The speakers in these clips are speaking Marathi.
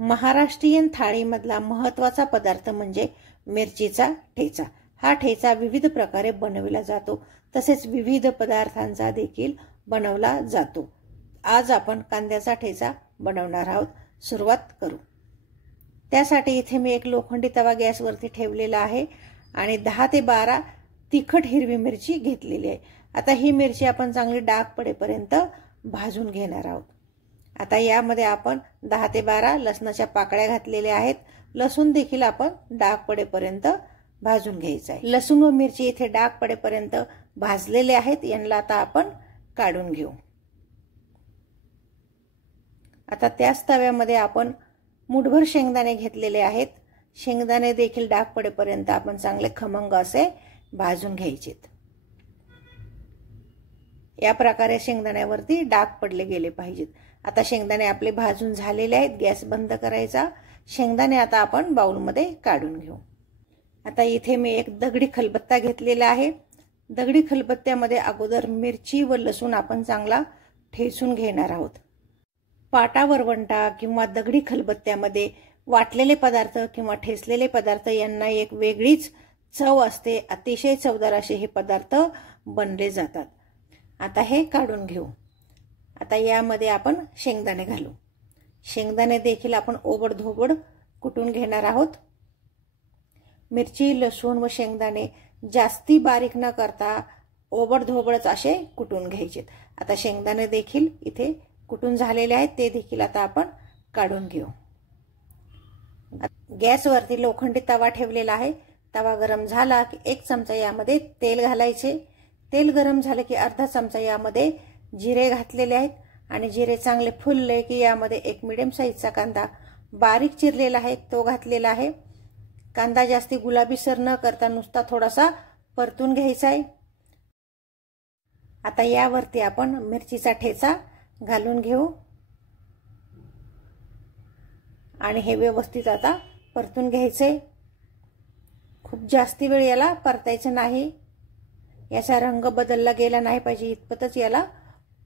महाराष्ट्रीयन थाळीमधला महत्त्वाचा पदार्थ म्हणजे मिरचीचा ठेचा। हा ठेचा विविध प्रकारे बनवला जातो, तसेच विविध पदार्थांचा देखील बनवला जातो। आज आपण कांद्याचा ठेचा बनवणार आहोत। सुरुवात करू। त्यासाठी इथे मी एक लोखंडी तवा गॅसवरती ठेवलेला आहे आणि 10 ते 12 तिखट हिरवी मिरची घेतलेली आहे। आता ही मिरची आपण चांगली डाग पडेपर्यंत भाजून घेणार आहोत। आता यामध्ये आपण 10 ते 12 लसणाच्या पाकळ्या घातलेल्या आहेत। लसूण देखील आपण डाग पडेपर्यंत भाजून घ्यायचा आहे। लसूण व मिरची इथे डाग पडेपर्यंत भाजलेले आहेत। यांना आता आपण काढून घेऊ। आता त्याच तव्यामध्ये आपण मुठभर शेंगदाणे घेतलेले आहेत। शेंगदाणे देखील डाग पडेपर्यंत आपण चांगले खमंग असे भाजून घ्यायचेत। या प्रकारे शेंगदाण्यावरती डाग पडले गेले पाहिजेत। आता शेंगदाणे आपले भाजून झालेले आहेत। गॅस बंद करायचा। शेंगदाणे आता आपण बाउलमध्ये काढून घेऊ। आता इथे मी एक दगडी खलबत्ता घेतलेला आहे। दगडी खलबत्त्यामध्ये अगोदर मिरची व लसूण आपण चांगला ठेचून घेणार आहोत। पाटा वरवंटा किंवा दगडी खलबत्त्यामध्ये वाटलेले पदार्थ किंवा ठेचलेले पदार्थ यांना एक वेगळीच चव असते। अतिशय चवदार असे हे पदार्थ बनले जातात। आता हे काढून घेऊ। आता यामध्ये आपण शेंगदाणे घालू। शेंगदाणे देखील आपण ओबडधोबड कुटून घेणार आहोत। मिरची, लसूण व शेंगदाणे जास्ती बारीक न करता ओबडधोबडच असे कुटून घ्यायचे। आता शेंगदाणे देखील इथे कुटून झालेले आहेत, ते देखील आता आपण काढून घेऊ। गॅसवरती लोखंडी तवा ठेवलेला आहे। तवा गरम झाला की 1 चमचा यामध्ये तेल घालायचे। तेल गरम झाले की अर्धा चमचा यामध्ये जिरे घातलेले आहेत आणि जिरे चांगले फुलले की यामध्ये एक मीडियम साईजचा कांदा बारीक चिरलेला आहे तो घातलेला आहे। कांदा जास्ती गुलाबीसर न करता नुसता थोडासा परतून घ्यायचा आहे। आता यावरती आपण मिरचीचा ठेचा घालून घेऊ आणि हे व्यवस्थित आता परतून घ्यायचे। खूप जास्ती वेळ याला परतायचं नाही। याचा रंग बदलला गेला नाही पाहिजे इतपतच याला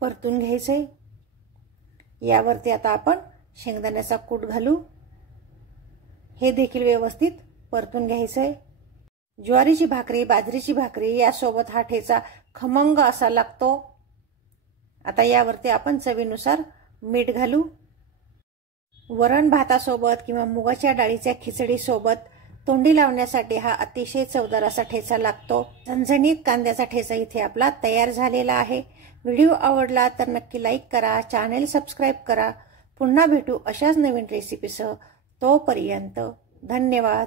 परतून घ्यायचे। यावरती आता आपण शेंगदाण्याचा कूट घालू। हे देखील व्यवस्थित परतून घ्यायचे। ज्वारीची भाकरी, बाजरीची भाकरी यासोबत हा ठेचा खमंग असा लागतो। आता यावरती आपण चवीनुसार मीठ घालू। वरण भातासोबत किंवा मुगाच्या डाळीच्या खिचडी सोबत तोंडी लावण्यासाठी हा अतिशय चवदार असा ठेचा लागतो। झणझणीत कांद्याचा ठेचा इथे आपला तयार झालेला आहे। व्हिडिओ आवडला तर नक्की लाईक करा, चॅनेल सबस्क्राइब करा। पुन्हा भेटू अशाच नवीन रेसिपीसह। तोपर्यंत धन्यवाद।